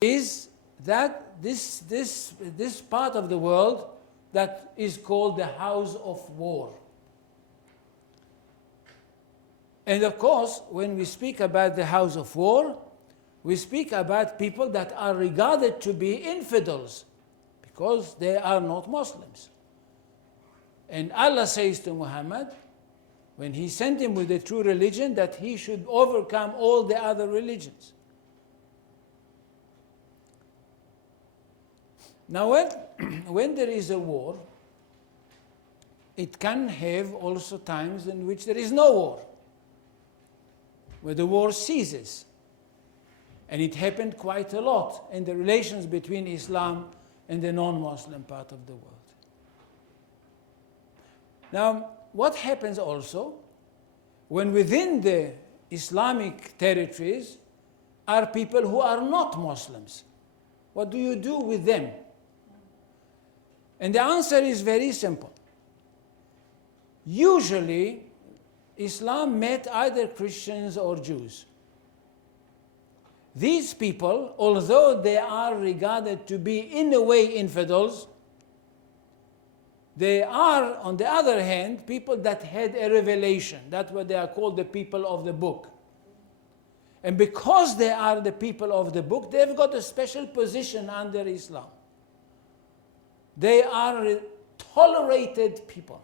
is that this part of the world that is called the house of war. And of course, when we speak about the house of war, we speak about people that are regarded to be infidels because they are not Muslims. And Allah says to Muhammad, when he sent him with the true religion, that he should overcome all the other religions. Now, when there is a war, it can have also times in which there is no war, where the war ceases. And it happened quite a lot in the relations between Islam and the non-Muslim part of the world. Now, what happens also when within the Islamic territories are people who are not Muslims? What do you do with them? And the answer is very simple. Usually, Islam met either Christians or Jews. These people, although they are regarded to be in a way infidels, they are, on the other hand, people that had a revelation. That's what they are called, the people of the book. And because they are the people of the book, they've got a special position under Islam. They are tolerated people.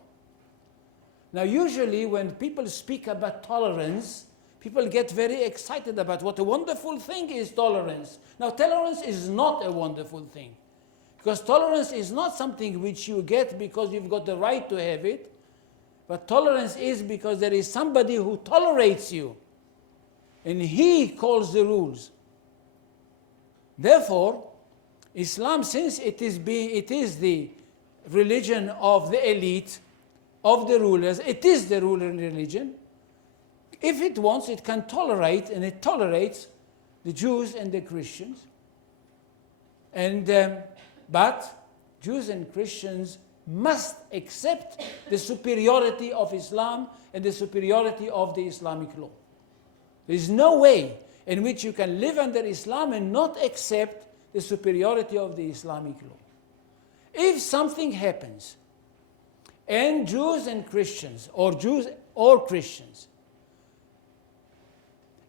Now, usually when people speak about tolerance, people get very excited about what a wonderful thing is tolerance. Now, tolerance is not a wonderful thing. Because tolerance is not something which you get because you've got the right to have it. But tolerance is because there is somebody who tolerates you. And he calls the rules. Therefore, Islam, since it is the religion of the elite, of the rulers, it is the ruling religion. If it wants, it can tolerate, and it tolerates the Jews and the Christians. But Jews and Christians must accept the superiority of Islam and the superiority of the Islamic law. There is no way in which you can live under Islam and not accept the superiority of the Islamic law. If something happens and Jews and Christians, or Jews or Christians,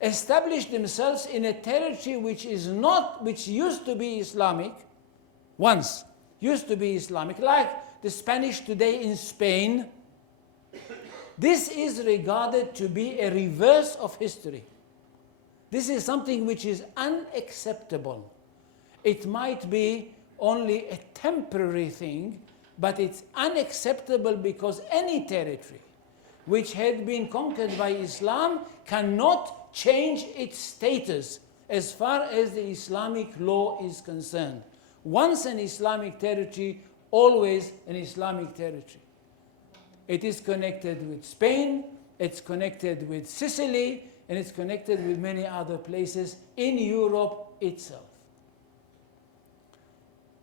establish themselves in a territory which used to be Islamic, once used to be Islamic, like the Spanish today in Spain, this is regarded to be a reverse of history. This is something which is unacceptable. It might be only a temporary thing, but it's unacceptable because any territory which had been conquered by Islam cannot change its status as far as the Islamic law is concerned. Once an Islamic territory, always an Islamic territory. It is connected with Spain, it's connected with Sicily, and it's connected with many other places in Europe itself.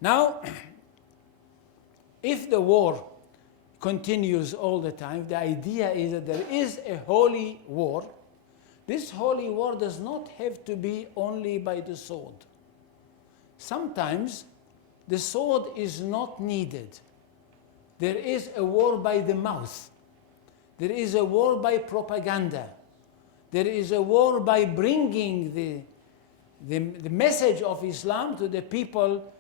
Now, if the war continues all the time, the idea is that there is a holy war. This holy war does not have to be only by the sword. Sometimes the sword is not needed. There is a war by the mouth. There is a war by propaganda. There is a war by bringing the message of Islam to the people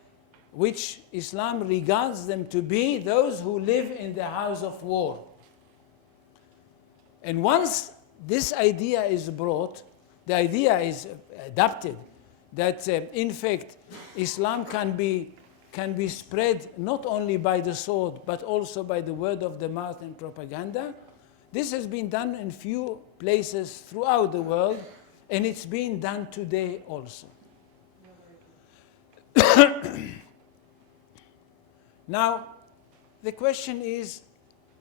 which Islam regards them to be those who live in the house of war. And once this idea is brought, the idea is adopted, that in fact Islam can be spread not only by the sword but also by the word of the mouth and propaganda. This has been done in few places throughout the world, and it's being done today also. Now, the question is,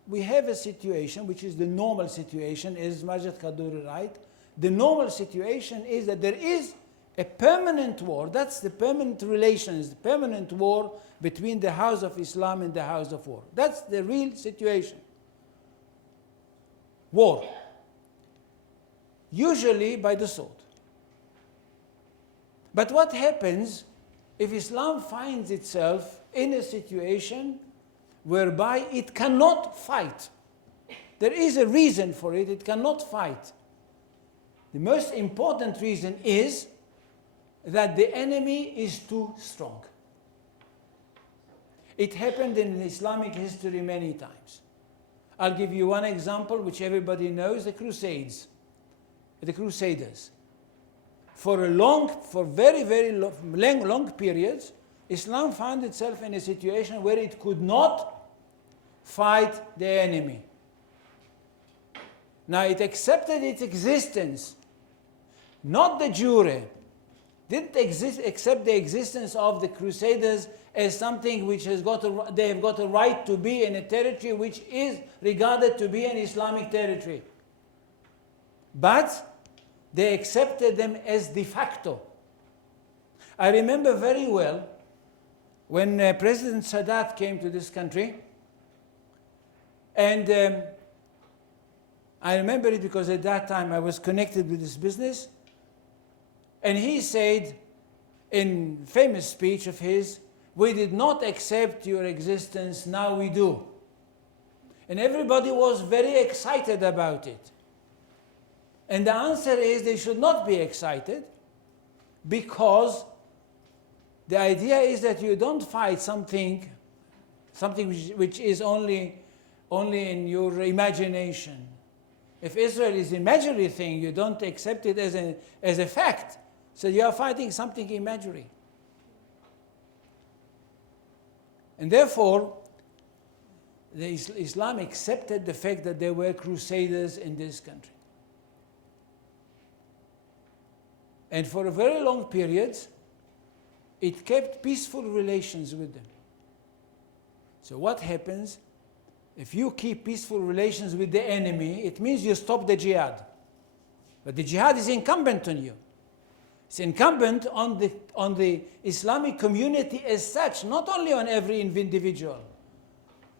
we have a situation which is the normal situation, is Majid Kaduri right? The normal situation is that there is a permanent war. That's the permanent relations, the permanent war between the house of Islam and the house of war. That's the real situation. War. Usually by the sword. But what happens if Islam finds itself in a situation whereby it cannot fight. There is a reason for it, it cannot fight. The most important reason is that the enemy is too strong. It happened in Islamic history many times. I'll give you one example which everybody knows, the Crusades, the Crusaders. For very, very long periods, Islam found itself in a situation where it could not fight the enemy. Now it accepted its existence, not the jury. Didn't accept the existence of the Crusaders as something which they have got a right to be in a territory which is regarded to be an Islamic territory. But they accepted them as de facto. I remember very well when President Sadat came to this country, and I remember it because at that time I was connected with this business, and he said in a famous speech of his, "We did not accept your existence, now we do." And everybody was very excited about it. And the answer is they should not be excited, because the idea is that you don't fight something which is only in your imagination. If Israel is an imaginary thing, you don't accept it as a fact. So you are fighting something imaginary. And therefore, Islam accepted the fact that there were crusaders in this country. And for a very long period, it kept peaceful relations with them. So what happens? If you keep peaceful relations with the enemy, it means you stop the jihad. But the jihad is incumbent on you. It's incumbent on the Islamic community as such, not only on every individual.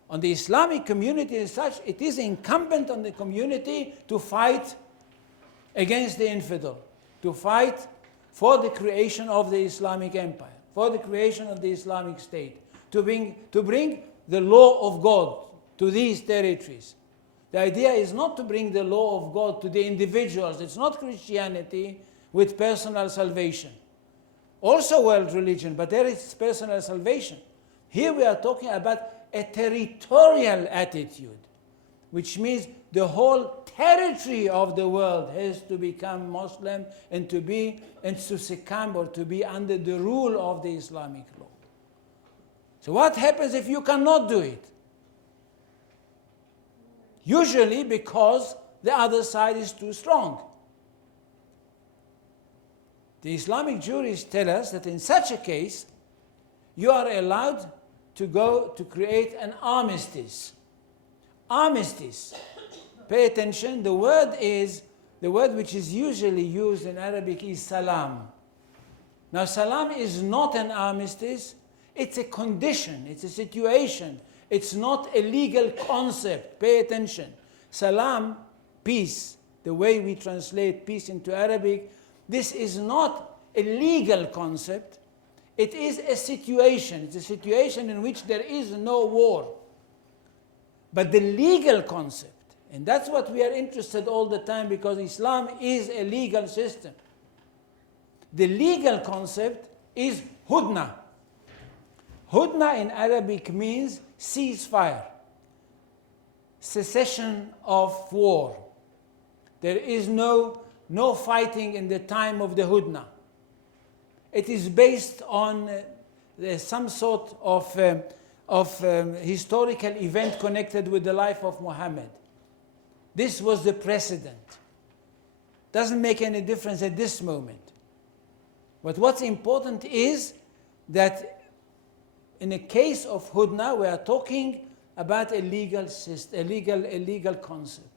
On the Islamic community as such, it is incumbent on the community to fight against the infidel, to fight for the creation of the Islamic empire, for the creation of the Islamic state, to bring the law of God to these territories. The idea is not to bring the law of God to the individuals. It's not Christianity with personal salvation. Also world religion, but there is personal salvation. Here we are talking about a territorial attitude, which means the whole territory of the world has to become Muslim and to succumb or to be under the rule of the Islamic law. So what happens if you cannot do it? Usually because the other side is too strong. The Islamic jurists tell us that in such a case, you are allowed to go to create an armistice. Armistice. Pay attention, the word which is usually used in Arabic is salam. Now salam is not an armistice, it's a condition, it's a situation. It's not a legal concept. Pay attention. Salam, peace, the way we translate peace into Arabic, this is not a legal concept. It is a situation. It's a situation in which there is no war. But the legal concept, and that's what we are interested all the time, because Islam is a legal system. The legal concept is hudna. Hudna in Arabic means ceasefire, cessation of war. There is no fighting in the time of the hudna. It is based on some sort of historical event connected with the life of Muhammad. This was the precedent. Doesn't make any difference at this moment. But what's important is that in a case of hudna, we are talking about a legal system, a legal concept.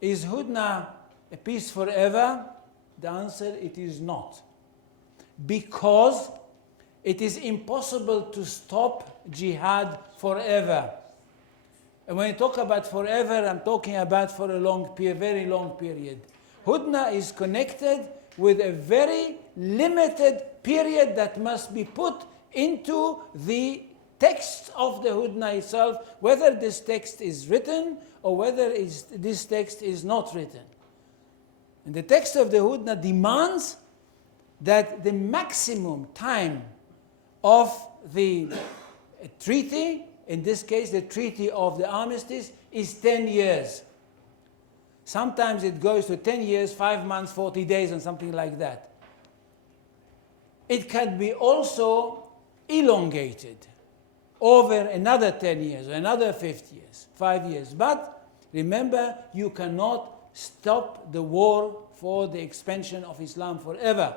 Is hudna a peace forever? The answer, it is not. Because it is impossible to stop jihad forever. And when I talk about forever, I'm talking about for a very long period. Hudna is connected with a very limited period that must be put into the text of the Hudna itself, whether this text is written or whether this text is not written. And the text of the Hudna demands that the maximum time of the treaty, in this case the treaty of the armistice, is 10 years. Sometimes it goes to 10 years, 5 months, 40 days, and something like that. It can be also elongated over another 10 years, or another 50 years, 5 years. But remember, you cannot stop the war for the expansion of Islam forever.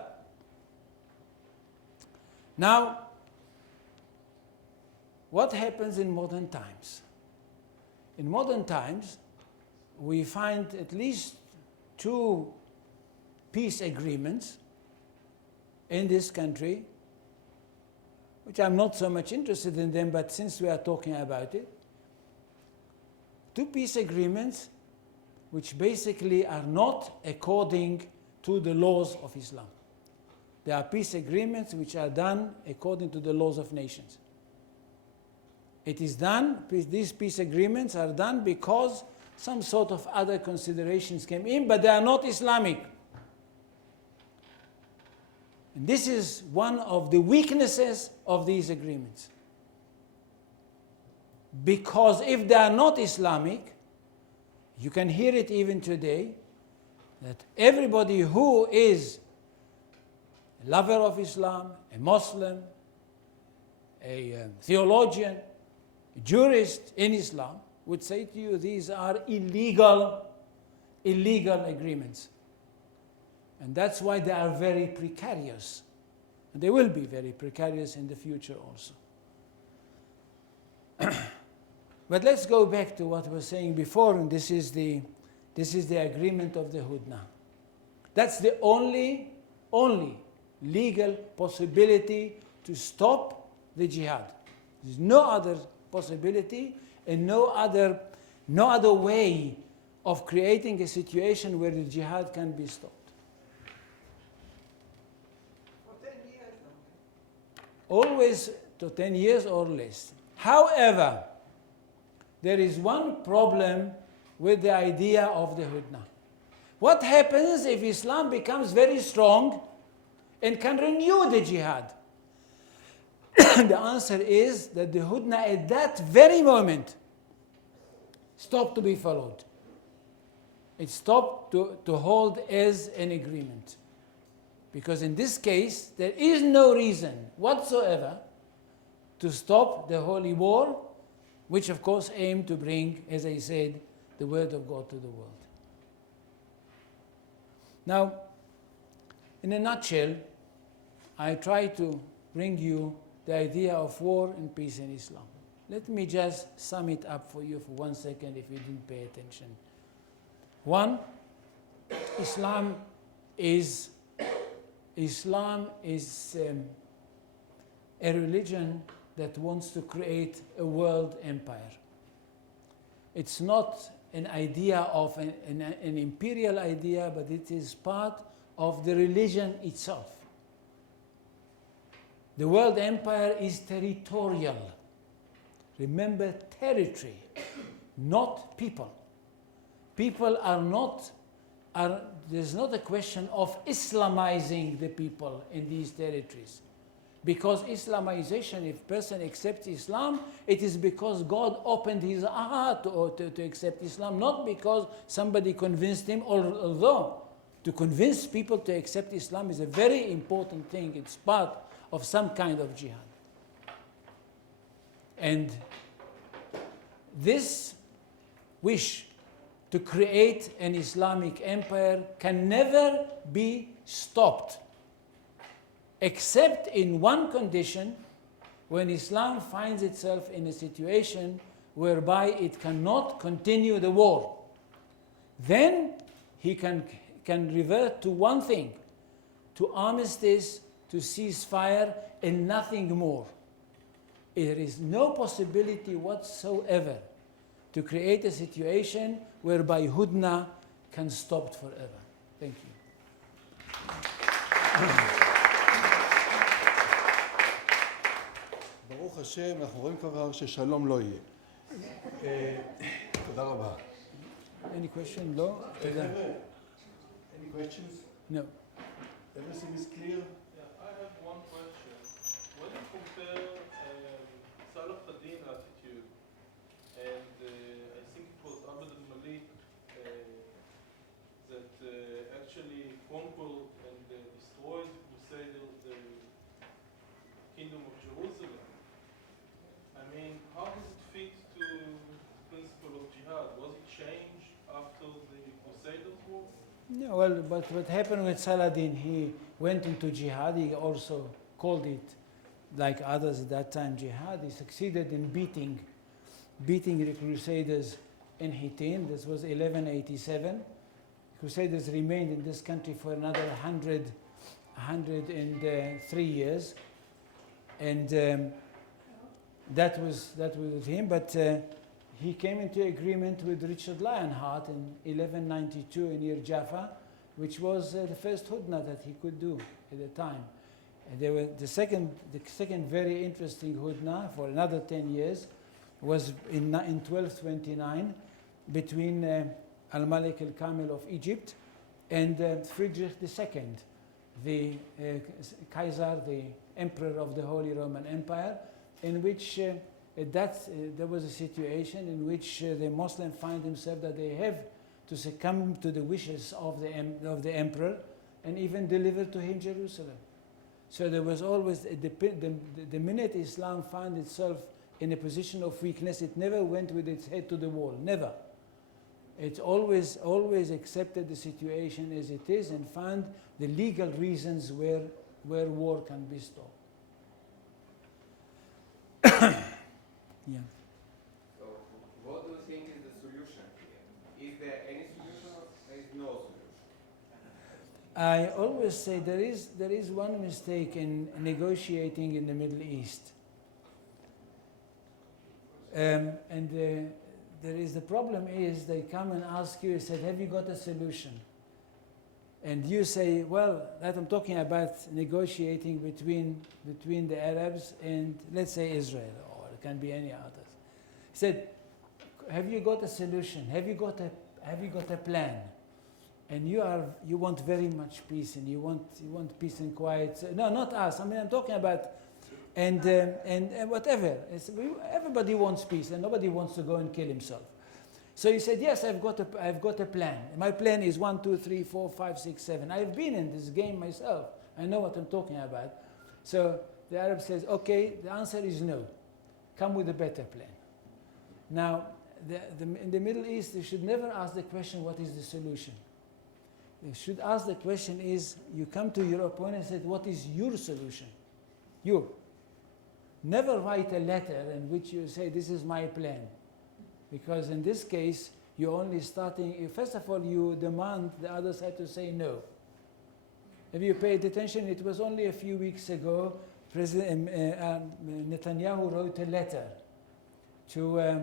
Now, what happens in modern times? In modern times, we find at least 2 peace agreements in this country, which I'm not so much interested in them, but since we are talking about it, 2 peace agreements which basically are not according to the laws of Islam. They are peace agreements which are done according to the laws of nations. It is done, these peace agreements are done because some sort of other considerations came in, but they are not Islamic. And this is one of the weaknesses of these agreements. Because if they are not Islamic, you can hear it even today, that everybody who is a lover of Islam, a Muslim, a theologian, a jurist in Islam, would say to you, these are illegal agreements. And that's why they are very precarious. And they will be very precarious in the future also. But let's go back to what I was saying before, and this is the agreement of the Hudna. That's the only legal possibility to stop the jihad. There's no other possibility and no other way of creating a situation where the jihad can be stopped. For 10 years. Always to 10 years or less. However, there is one problem with the idea of the Hudna. What happens if Islam becomes very strong and can renew the jihad? The answer is that the Hudna at that very moment stopped to be followed. It stopped to hold as an agreement. Because in this case, there is no reason whatsoever to stop the holy war, which of course aimed to bring, as I said, the word of God to the world. Now, in a nutshell, I try to bring you the idea of war and peace in Islam. Let me just sum it up for you for 1 second if you didn't pay attention. 1, Islam is a religion that wants to create a world empire. It's not an idea of an imperial idea, but it is part of the religion itself. The world empire is territorial. Remember, territory, not people. People there's not a question of Islamizing the people in these territories. Because Islamization, if a person accepts Islam, it is because God opened his heart to accept Islam, not because somebody convinced him, although to convince people to accept Islam is a very important thing. It's part of some kind of jihad. And this wish to create an Islamic empire can never be stopped, except in one condition, when Islam finds itself in a situation whereby it cannot continue the war. Then he can revert to one thing, to armistice, to ceasefire, and nothing more. There is no possibility whatsoever to create a situation whereby Hudna can stop forever. Thank you. השם, אנחנו רואים כבר ששלום לא יהיה. תודה רבה. Any question? No? Any questions? No. Everything is clear? Yeah, I have one question. When you compare Salah Hadin attitude and I think it was Abd al-Malik that actually conquered and destroyed Crusaders the Kingdom of Jerusalem, I mean, how does it fit to the principle of jihad? Was it changed after the Crusaders war? No, well, but what happened with Saladin, he went into jihad. He also called it, like others at that time, jihad. He succeeded in beating the Crusaders in Hittin. This was 1187. Crusaders remained in this country for another 103 years, and that was with him. But he came into agreement with Richard Lionheart in 1192 near Jaffa, which was the first hudna that he could do at the time. And there were the second very interesting hudna for another 10 years was in 1229 between Al-Malik al-Kamil of Egypt and Friedrich II, the Kaiser, the Emperor of the Holy Roman Empire, in which there was a situation in which the Muslim find themselves that they have to succumb to the wishes of the emperor and even deliver to him Jerusalem. So there was always the minute Islam found itself in a position of weakness, it never went with its head to the wall, never. It always accepted the situation as it is and found the legal reasons where war can be stopped. Yeah. So, what do you think is the solution here? Is there any solution or there is no solution? I always say there is one mistake in negotiating in the Middle East. There is the problem is they come and ask you, said, have you got a solution? And you say, well, that I'm talking about negotiating between the Arabs and, let's say, Israel, or it can be any others. He said, have you got a solution? Have you got a plan? And you want very much peace, and you want peace and quiet. So, no, not us. I mean, I'm talking about and whatever. Everybody wants peace, and nobody wants to go and kill himself. So he said, yes, I've got a plan. My plan is 1, 2, 3, 4, 5, 6, 7. I've been in this game myself. I know what I'm talking about. So the Arab says, okay, the answer is no. Come with a better plan. Now, in the Middle East, they should never ask the question, what is the solution? They should ask the question is, you come to your opponent and say, what is your solution? Your. Never write a letter in which you say, this is my plan. Because in this case, you're only starting, first of all, you demand the other side to say no. If you paid attention, it was only a few weeks ago, President Netanyahu wrote a letter to